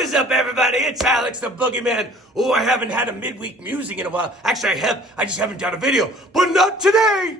What is up, everybody? It's Alex the Boogeyman. Oh, I haven't had a midweek musing in a while. Actually, I have. I just haven't done a video. But not today!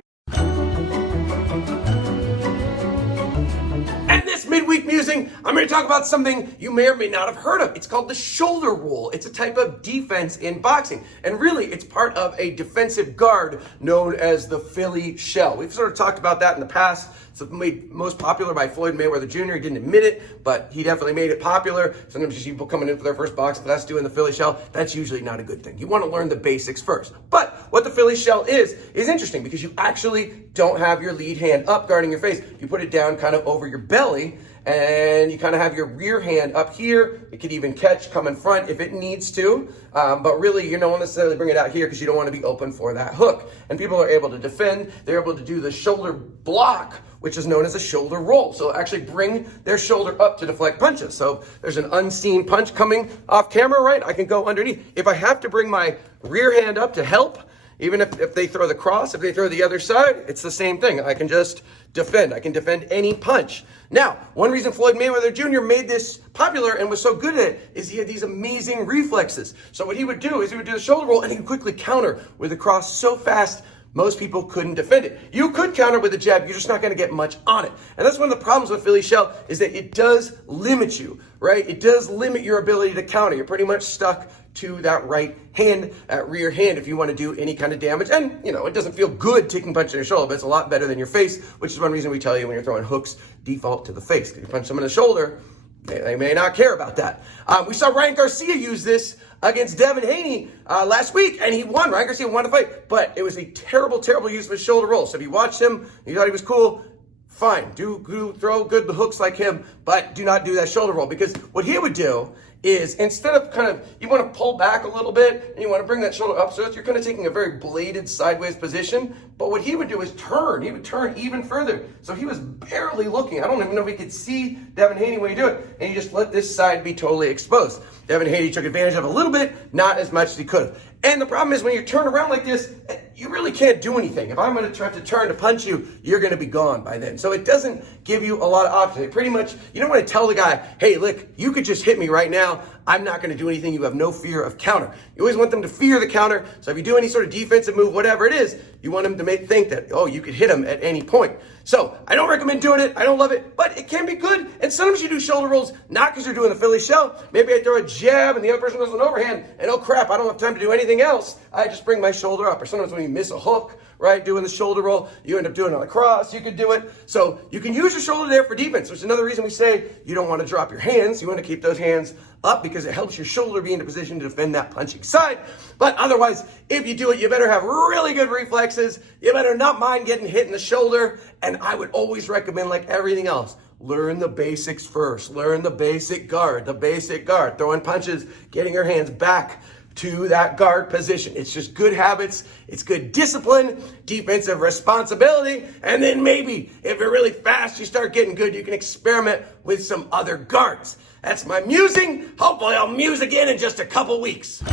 And this midweek musing, I'm going to talk about something you may or may not have heard of. It's called the shoulder roll. It's a type of defense in boxing. And really, it's part of a defensive guard known as the Philly shell. We've sort of talked about that in the past. It's made most popular by Floyd Mayweather Jr. He didn't admit it, but he definitely made it popular. Sometimes you see people coming in for their first box class doing the Philly shell. That's usually not a good thing. You want to learn the basics first. But what the Philly shell is interesting because you actually don't have your lead hand up guarding your face. You put it down kind of over your belly, and you kind of have your rear hand up here. It could even catch, come in front if it needs to. But really, you don't necessarily bring it out here because you don't want to be open for that hook. And people are able to defend. They're able to do the shoulder block, which is known as a shoulder roll. So actually bring their shoulder up to deflect punches. So there's an unseen punch coming off camera, right? I can go underneath. If I have to bring my rear hand up to help, even if they throw the cross, if they throw the other side, it's the same thing. I can just defend. I can defend any punch. Now, one reason Floyd Mayweather Jr. made this popular and was so good at it is he had these amazing reflexes. So what he would do is he would do the shoulder roll and he would quickly counter with a cross so fast most people couldn't defend it. You could counter with a jab, you're just not going to get much on it. And that's one of the problems with Philly shell is that it does limit you, right? It does limit your ability to counter. You're pretty much stuck to that right hand, that rear hand, if you want to do any kind of damage. And, it doesn't feel good taking punch in your shoulder, but it's a lot better than your face, which is one reason we tell you when you're throwing hooks, default to the face. If you punch someone in the shoulder, they may not care about that. We saw Ryan Garcia use this against Devin Haney last week, and he won. Ryan Garcia won the fight, but it was a terrible, terrible use of his shoulder roll. So if you watched him, you thought he was cool, fine. Do throw good hooks like him, but do not do that shoulder roll, because what he would do is instead of you want to pull back a little bit and you want to bring that shoulder up, so you're kind of taking a very bladed sideways position. But what he would do is turn. He would turn even further. So he was barely looking. I don't even know if he could see Devin Haney when he do it. And he just let this side be totally exposed. Devin Haney took advantage of it a little bit, not as much as he could have. And the problem is when you turn around like this, you really can't do anything. If I'm going to try to turn to punch you, you're going to be gone by then. So it doesn't give you a lot of options. It pretty much, you don't want to tell the guy, hey, look, you could just hit me right now. I'm not going to do anything. You have no fear of counter. You always want them to fear the counter. So if you do any sort of defensive move, whatever it is, you want them to think that, oh, you could hit him at any point. So I don't recommend doing it. I don't love it, but it can be good. And sometimes you do shoulder rolls, not because you're doing the Philly shell. Maybe I throw a jab and the other person does an overhand, and oh crap, I don't have time to do anything else. I just bring my shoulder up. Or sometimes when you miss a hook, right, doing the shoulder roll, you end up doing it on a cross. You could do it. So you can use your shoulder there for defense, which is another reason we say you don't want to drop your hands. You want to keep those hands up because it helps your shoulder be in a position to defend that punching side. But otherwise, if you do it, you better have really good reflexes. You better not mind getting hit in the shoulder. And I would always recommend, like everything else, learn the basics first. Learn the basic guard, throwing punches, getting your hands back to that guard position. It's just good habits. It's good discipline, defensive responsibility. And then maybe if you're really fast, you start getting good, you can experiment with some other guards. That's my musing. Hopefully I'll muse again in just a couple weeks.